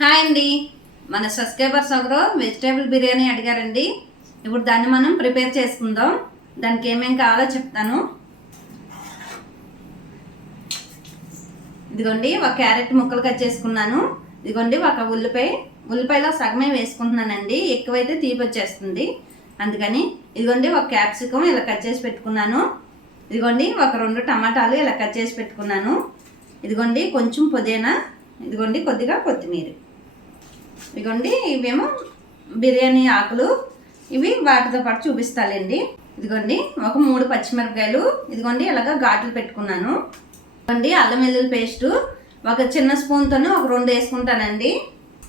Hi అండి, మన subscribers ఒకరు వెజిటేబుల్ బిర్యానీ అడిగారండి. ఇప్పుడు దాన్ని మనం ప్రిపేర్ చేసుకుందాం. దానికి ఏమేం కావాలో చెప్తాను. ఇదిగోండి, ఒక క్యారెట్ ముక్కలు కట్ చేసుకున్నాను. ఇదిగోండి, ఒక ఉల్లిపాయలో సగమే వేసుకుంటున్నానండి, ఎక్కువైతే తీపి వచ్చేస్తుంది అందుకని. ఇదిగోండి, ఒక క్యాప్సికం ఇలా కట్ చేసి పెట్టుకున్నాను. ఇదిగోండి, ఒక 2 టమాటాలు ఇలా కట్ చేసి పెట్టుకున్నాను. ఇదిగోండి, కొంచెం పుదీనా, ఇదిగోండి కొద్దిగా కొత్తిమీర. ఇదిగోండి, ఇవేమో బిర్యానీ ఆకులు, ఇవి వాటితో పాటు చూపిస్తానండి. ఇదిగోండి, ఒక 3 పచ్చిమిరపకాయలు, ఇదిగోండి ఇలాగ ఘాట్లు పెట్టుకున్నాను. ఇదిగోండి, అల్లం వెల్లుల్లి పేస్టు ఒక చిన్న స్పూన్తోనే ఒక 2 వేసుకుంటానండి.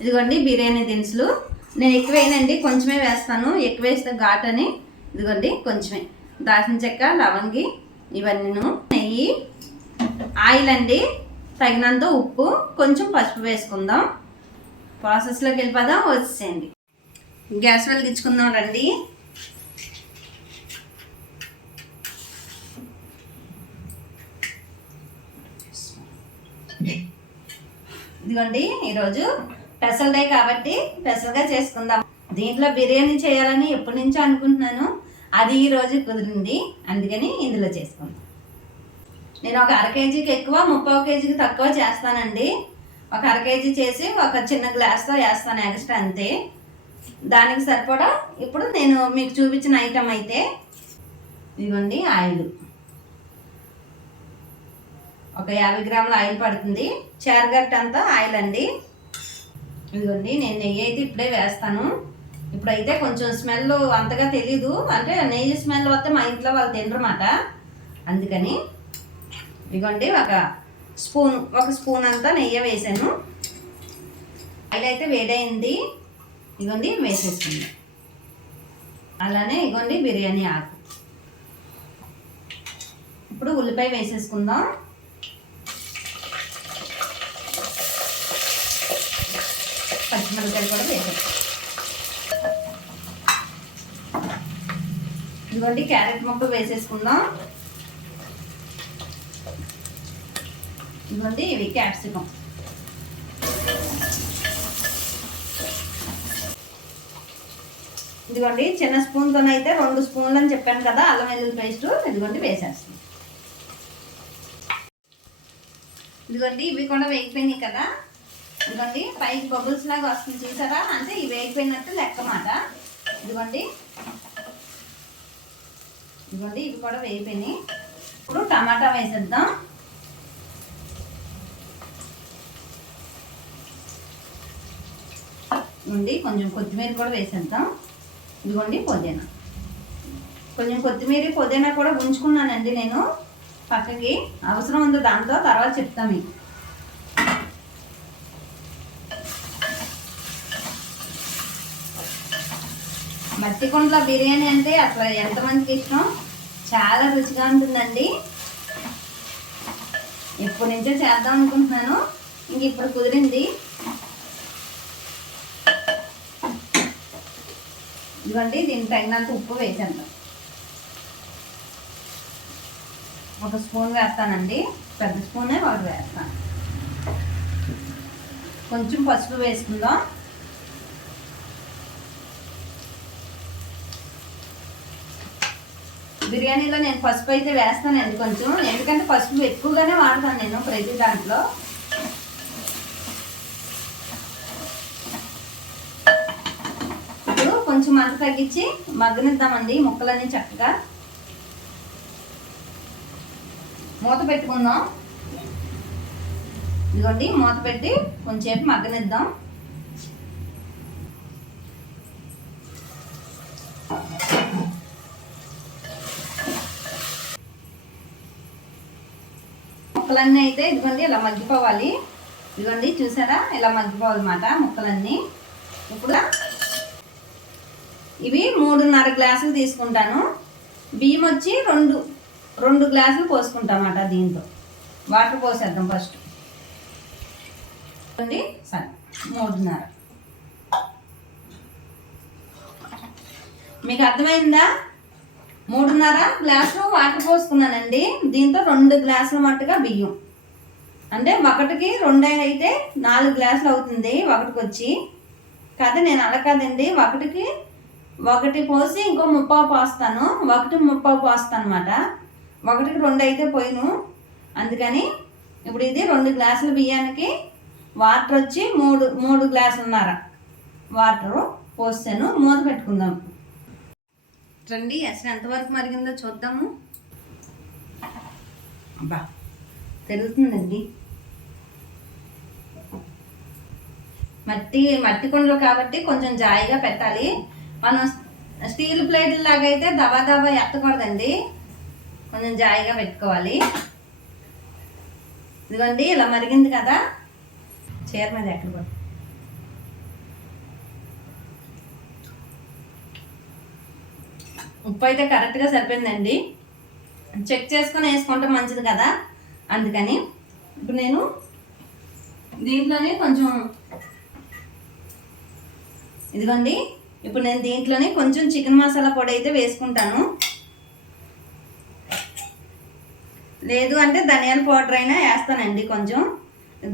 ఇదిగోండి, బిర్యానీ దినుసులు నేను ఎక్కువ వేయనండి, కొంచెమే వేస్తాను, ఎక్కువ వేస్తే ఘాటని. ఇదిగోండి, కొంచెమే దాల్చిన చెక్క, లవంగి, ఇవన్నీ, నెయ్యి, ఆయిల్ అండి, తగినంత ఉప్పు, కొంచెం పసుపు వేసుకుందాం. ప్రాసెస్లోకి వెళ్ళిపోదాం, వచ్చేయండి. గ్యాస్ వెలిగించుకుందాం రండి. ఇదిగోండి, ఈరోజు స్పెషల్ డే కాబట్టి స్పెషల్గా చేసుకుందాం. దీంట్లో బిర్యానీ చేయాలని ఎప్పటి నుంచో అనుకుంటున్నాను, అది ఈరోజు కుదిరింది, అందుకని ఇందులో చేసుకుందాం. నేను ఒక 1/2 కేజీకి ఎక్కువ, 3/4 కేజీకి తక్కువ చేస్తానండి. ఒక 1/2 కేజీ చేసి ఒక చిన్న గ్లాస్తో వేస్తాను ఎక్స్ట్రా, అంతే. దానికి సరిపడా ఇప్పుడు నేను మీకు చూపించిన ఐటమ్ అయితే ఇదిగోండి, ఆయిల్ ఒక 50 గ్రాముల ఆయిల్ పడుతుంది, చేరగట్ట అంతా ఆయిల్ అండి. ఇదిగోండి, నేను నెయ్యి అయితే ఇప్పుడే వేస్తాను. ఇప్పుడైతే కొంచెం స్మెల్ అంతగా తెలీదు, అంటే నెయ్యి స్మెల్ వస్తే మా ఇంట్లో వాళ్ళు తినరన్నమాట, అందుకని. ఇదిగోండి, ఒక స్పూన్ అంతా నెయ్యి వేసాను. ఆయిల్ అయితే వేడైంది, ఇదిగోండి వేసేసుకుంది. అలానే ఇదిగోండి బిర్యానీ ఆకు. ఇప్పుడు ఉల్లిపాయ వేసేసుకుందాం. పచ్చిమిరపకాయలు కూడా వేసేస్తాం. ఇదిగోండి, క్యారెట్ ముక్కలు వేసేసుకుందాం. ఇదిగోండి, ఇవి క్యాప్సికం. ఇదిగోండి, చిన్న స్పూన్తోనైతే 2 స్పూన్లు అని చెప్పాను కదా అల్లం వెల్లుల్లి పేస్ట్, ఇదిగోండి వేసేస్తాం. ఇదిగోండి, ఇవి కూడా వేగిపోయినాయి కదా. ఇదిగోండి, పైకి బబుల్స్ లాగా వస్తుంది చూసారా, అంటే ఇవి వేగిపోయినట్టు లెక్క మాట. ఇదిగోండి, ఇవి కూడా వేగిపోయినాయి. ఇప్పుడు టమాటా వేసేద్దాం. ఇదిగోండి, కొంచెం కొత్తిమీర కూడా వేసేద్దాం. ఇదిగోండి, పుదీనా, కొంచెం కొత్తిమీర పుదీనా కూడా ఉంచుకున్నానండి నేను పక్కకి, అవసరం ఉందో దాంతో తర్వాత చెప్తాం మీకు. మట్టి కుండలో బిర్యానీ అంటే అసలు ఎంతమందికి ఇష్టం, చాలా రుచిగా ఉంటుందండి. ఎప్పటి నుంచో చేద్దాం అనుకుంటున్నాను, ఇంక ఇప్పుడు కుదిరింది. ఇదిగోండి, దీనికి తగినంత ఉప్పు వేసేద్దాం. 1 స్పూన్ వేస్తానండి, పెద్ద స్పూనే 1 వేస్తాను. కొంచెం పసుపు వేసుకుందాం. బిర్యానీలో నేను పసుపు అయితే వేస్తానండి కొంచెం, ఎందుకంటే పసుపు ఎక్కువగానే వాడతాను నేను ప్రతి దాంట్లో. కొంచెం మంట తగ్గించి మగ్గనిద్దామండి ముక్కలన్నీ చక్కగా. మూత పెట్టుకుందాం. ఇదిగోండి, మూత పెట్టి కొంచెంసేపు మగ్గనిద్దాం. ముక్కలన్నీ అయితే ఇదిగోండి ఇలా మగ్గిపోవాలి. ఇదిగోండి చూసారా, ఇలా మగ్గిపోవాలన్నమాట ముక్కలన్నీ. ఇప్పుడు ఇవి 3.5 గ్లాసులు తీసుకుంటాను. బియ్యం వచ్చి 2 గ్లాసులు పోసుకుంటామన్నమాట. దీంతో వాటర్ పోసేద్దాం ఫస్ట్. సరే, 3.5. మీకు అర్థమైందా? 3.5 గ్లాసులు వాటర్ పోసుకున్నానండి. దీంతో 2 గ్లాసుల మట్టుగా బియ్యం. అంటే ఒకటికి 2 అయితే 4 గ్లాసులు అవుతుంది ఒకటికి వచ్చి. కాదు నేను అలా కాదండి, ఒకటి పోసి ఇంకో 3/4 పోస్తాను, 1 3/4 పోస్తాను అనమాట. ఒకటికి 2 అయితే పోయిను. అందుకని ఇప్పుడు ఇది 2 గ్లాసుల బియ్యానికి వాటర్ వచ్చి 3 గ్లాసులున్నర వాటరు పోసాను. మూత పెట్టుకుందాం రండి. అసలు ఎంతవరకు మరిగిందో చూద్దాము. అబ్బా తెలుస్తుందండి. మట్టి కుండలు కాబట్టి కొంచెం జాయిగా పెట్టాలి. మనం స్టీల్ ప్లేట్ల లాగా అయితే దబా ఎత్తకూడదండి, కొంచెం జాయిగా పెట్టుకోవాలి. ఇదిగోండి ఇలా మరిగింది కదా, చీర మీద ఎక్కడ పడు. ఉప్పు అయితే కరెక్ట్గా సరిపోయిందండి. చెక్ చేసుకొని వేసుకుంటే మంచిది కదా, అందుకని ఇప్పుడు నేను దీంట్లోనే కొంచెం ఇదిగోండి, ఇప్పుడు నేను దీంట్లోనే కొంచెం చికెన్ మసాలా పొడి అయితే వేసుకుంటాను. లేదు అంటే ధనియాల పౌడర్ అయినా వేస్తానండి. కొంచెం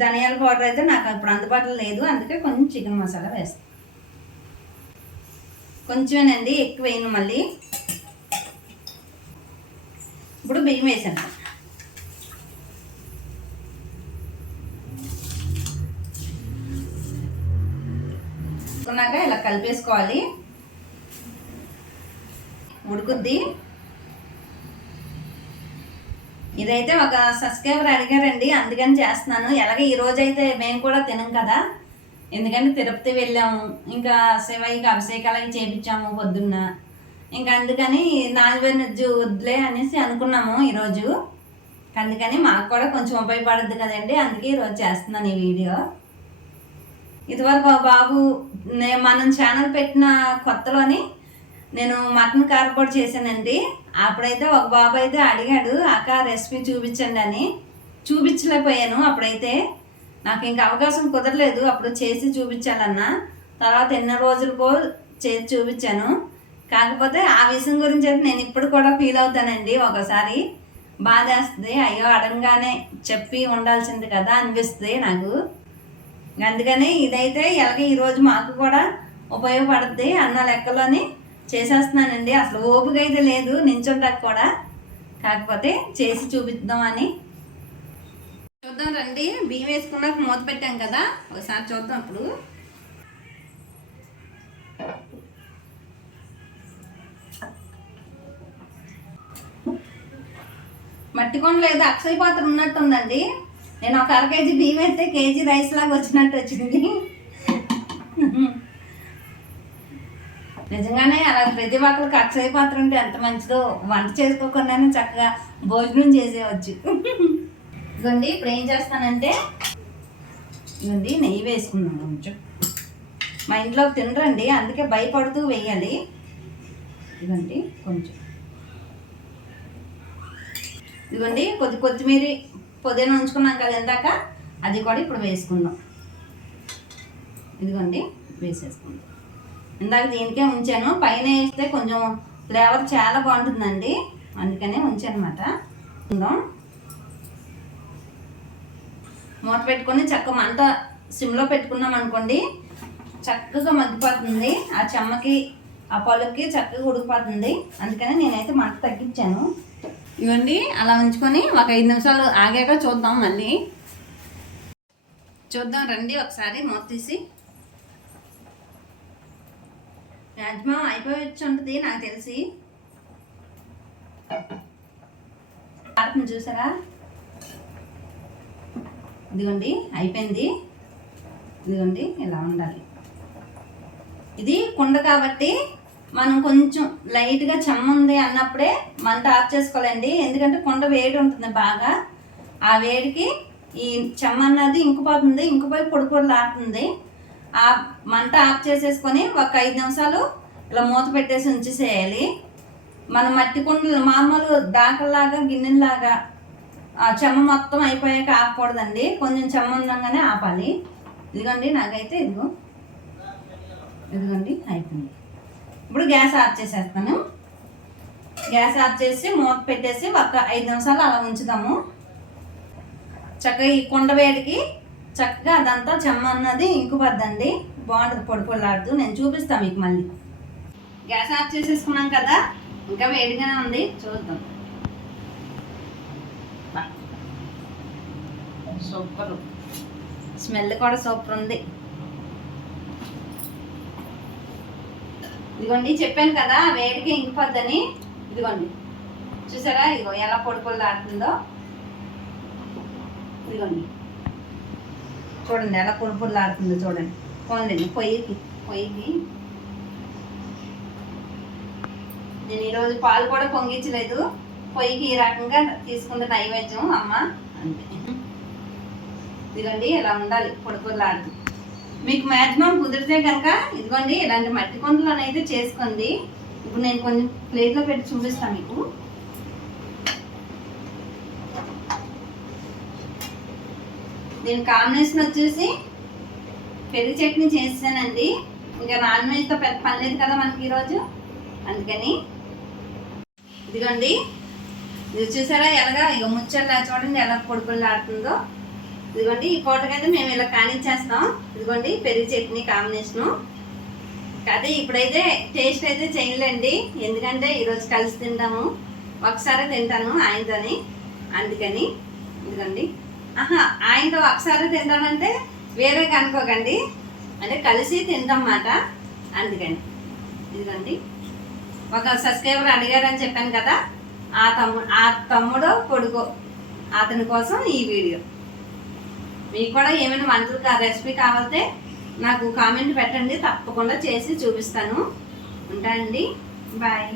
ధనియాల పౌడర్ అయితే నాకు ఇప్పుడు అందుబాటులో లేదు, అందుకే కొంచెం చికెన్ మసాలా వేస్తాను. కొంచెమేనండి, ఎక్కువ వేయను. మళ్ళీ ఇప్పుడు బియ్యం వేసాను. ఉన్నాక ఇలా కలిపేసుకోవాలి, ఉడుకుద్ది. ఇదైతే ఒక సబ్స్క్రైబర్ అడిగారండి, అందుకని చేస్తున్నాను. ఎలాగ ఈరోజు అయితే మేము కూడా తినం కదా, ఎందుకంటే తిరుపతి వెళ్ళాము, ఇంకా శివయ్యకి అభిషేకాలు అవి చేయించాము పొద్దున్న. ఇంకా అందుకని నాన్ వెజ్ వద్దులే అనేసి అనుకున్నాము ఈరోజు. అందుకని మాకు కూడా కొంచెం ఉపయోగపడుద్ది కదండి, అందుకే ఈరోజు చేస్తున్నాను ఈ వీడియో. ఇదివరకు బాబు మనం ఛానల్ పెట్టిన కొత్తలోని నేను మటన్ కారపొడి చేశానండి. అప్పుడైతే ఒక బాబు అయితే అడిగాడు, అక్క రెసిపీ చూపించండి అని. చూపించలేకపోయాను అప్పుడైతే, నాకు ఇంకా అవకాశం కుదరలేదు అప్పుడు చేసి చూపించాలన్నా. తర్వాత ఎన్నో రోజులకో చేసి చూపించాను. కాకపోతే ఆ విషయం గురించి అయితే నేను ఇప్పుడు కూడా ఫీల్ అవుతానండి. ఒకసారి బాధేస్తుంది, అయ్యో అడగగానే చెప్పి ఉండాల్సింది కదా అనిపిస్తుంది నాకు. అందుకని ఇదైతే ఎలాగ ఈరోజు మాకు కూడా ఉపయోగపడుద్ది అన్న లెక్కలోని చేసేస్తున్నానండి. అసలు ఓపిక అయితే లేదు నించుంటాక కూడా, కాకపోతే చేసి చూపిద్దామని. చూద్దాం రండి. బియ్యం వేసుకున్నాక మూత పెట్టాం కదా, ఒకసారి చూద్దాం. ఇప్పుడు మట్టి కొండలో ఏదో అక్షయ పాత్ర ఉన్నట్టుందండి. నేను ఒక 1/2 కేజీ బియ్యం అయితే కేజీ రైస్ లాగా వచ్చినట్టు వచ్చింది. నిజంగానే అలా ప్రతి ఒక్కరికి అక్షయ పాత్ర ఉంటే ఎంత మంచిదో, వంట చేసుకోకుండానే చక్కగా భోజనం చేసేవచ్చు. ఇదిగోండి ఇప్పుడు ఏం చేస్తానంటే, ఇదిగోండి నెయ్యి వేసుకున్నాను కొంచెం. మా ఇంట్లో తినరండి, అందుకే భయపడుతూ వేయాలి. ఇదిగోండి కొంచెం, ఇదిగోండి కొత్తిమీర పుదీనా ఉంచుకున్నాం కదా ఇందాక, అది కూడా ఇప్పుడు వేసుకుందాం. ఇదిగోండి వేసేసుకుందాం. ఇందాక దీనికే ఉంచాను, పైన వేస్తే కొంచెం ఫ్లేవర్ చాలా బాగుంటుందండి, అందుకనే ఉంచానమాట. మూత పెట్టుకొని చక్కగా మంట సిమ్లో పెట్టుకున్నాం అనుకోండి, చక్కగా మగ్గిపోతుంది. ఆ చెమ్మకి ఆ పలుకి చక్కగా ఉడికిపోతుంది. అందుకని నేనైతే మంట తగ్గించాను. ఇవ్వండి అలా ఉంచుకొని ఒక 5 నిమిషాలు ఆగాక చూద్దాం. మళ్ళీ చూద్దాం రండి ఒకసారి మూత తీసి. మ్యాక్సిమం అయిపోవచ్చు ఉంటుంది నాకు తెలిసి. చూసారా, ఇదిగోండి అయిపోయింది. ఇదిగోండి ఇలా ఉండాలి. ఇది కుండ కాబట్టి మనం కొంచెం లైట్గా చెమ్మ ఉంది అన్నప్పుడే మంట ఆఫ్ చేసుకోవాలండి. ఎందుకంటే కుండ వేడి ఉంటుంది బాగా, ఆ వేడికి ఈ చెమ్మ అన్నది ఇంకుపోయి పొడి పొడిలాడుతుంది. ఆ మంట ఆఫ్ చేసేసుకొని ఒక 5 నిమిషాలు ఇలా మూత పెట్టేసి ఉంచేసేయాలి. మన మట్టి కుండలు మామూలు దాకల్లాగా గిన్నెలాగా ఆ చెమ్మ మొత్తం అయిపోయాక ఆపకూడదండి, కొంచెం చెమ్మ ఉండగానే ఆపాలి. ఇదిగోండి నాకైతే ఇదిగోండి అయిపోయింది. ఇప్పుడు గ్యాస్ ఆఫ్ చేసేస్తాను. గ్యాస్ ఆఫ్ చేసి మూత పెట్టేసి ఒక 5 నిమిషాలు అలా ఉంచుదాము. చక్కగా ఈ కుండ వేడికి చక్కగా అదంతా చెమ్మ అన్నది ఇంకుపద్దండి. బాగుంటుంది, పొడి పొడిలాడుతూ. నేను చూపిస్తాను మీకు మళ్ళీ. గ్యాస్ ఆఫ్ చేసేసుకున్నాం కదా, ఇంకా వేడిగానే ఉంది, చూద్దాం. సూపర్, స్మెల్ కూడా సూపర్ ఉంది. ఇదిగోండి, చెప్పాను కదా వేడికి ఇంకిపోద్దని. ఇదిగోండి చూసారా, ఇదిగో ఎలా పొడి పొడిలాడుతుందో. ఇదిగోండి చూడండి ఎలా పొడి పొడిలాడుతుందో చూడండి. పోండి పొయ్యికి నేను ఈరోజు పాలు కూడా పొంగించలేదు. పొయ్యికి ఈ రకంగా తీసుకున్న నైవేద్యం అమ్మ, అంతే. ఇదిగోండి ఇలా ఉండాలి పొడి పొడిలాడుతూ. మీకు మ్యాక్సిమం కుదిరితే కనుక ఇదిగోండి ఇలాంటి మట్టి కుండలోనైతే చేసుకోండి. ఇప్పుడు నేను కొంచెం ప్లేట్లో పెట్టి చూపిస్తాను మీకు. దీని కాంబినేషన్ వచ్చేసి పెరుగు చట్నీ చేసానండి. ఇంకా నాన్ వెజ్తో పెద్ద పని లేదు కదా మనకి ఈరోజు, అందుకని. ఇదిగోండి, ఇది చూసారా ఎలాగా, ఇక ముచ్చల్లా చూడండి ఎలా పొడి పొడిలాడుతుందో. ఇదిగోండి ఈ పూటకైతే మేము ఇలా కానిచ్చేస్తాం. ఇదిగోండి పెరుగు చట్నీ కాంబినేషను. అదే ఇప్పుడైతే టేస్ట్ అయితే చేయలేండి, ఎందుకంటే ఈరోజు కలిసి తింటాము. ఒకసారి తింటాను ఆయనతోని, అందుకని. ఇదిగోండి ఆయనతో ఒకసారి తింటానంటే వేరే కనుక్కోకండి, అంటే కలిసి తింటాం అన్నమాట, అందుకని. ఇదిగోండి ఒక సబ్స్క్రైబర్ అడిగారని చెప్పాను కదా, ఆ తమ్ముడు కొడుకు అతని కోసం ఈ వీడియో. మీకు కూడా ఏమైనా వంటలు రెసిపీ కావాలంటే నాకు కామెంట్ పెట్టండి, తప్పకుండా చేసి చూపిస్తాను. ఉంటానండి, బాయ్.